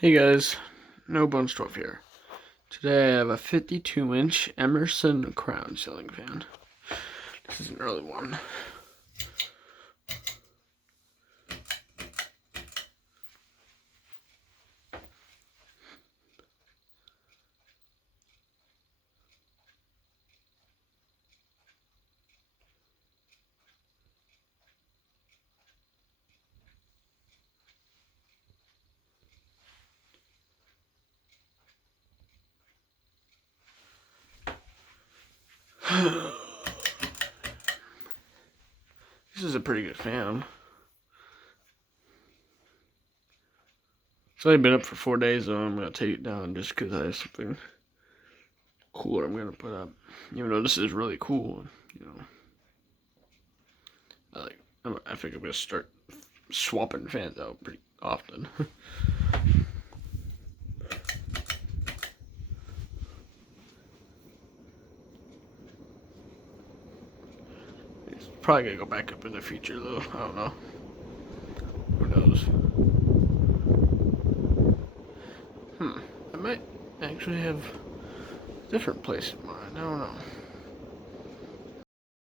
Hey guys, No Bones 12 here. Today I have a 52-inch Emerson crown ceiling fan. This is an early one. This is a pretty good fan. It's only been up for 4 days though. I'm going to take it down just because I have something cooler I'm going to put up. Even though this is really cool, you know. I think I'm going to start swapping fans out pretty often. It's probably going to go back up in the future though. I don't know. Who knows? I might actually have a different place in mind. I don't know.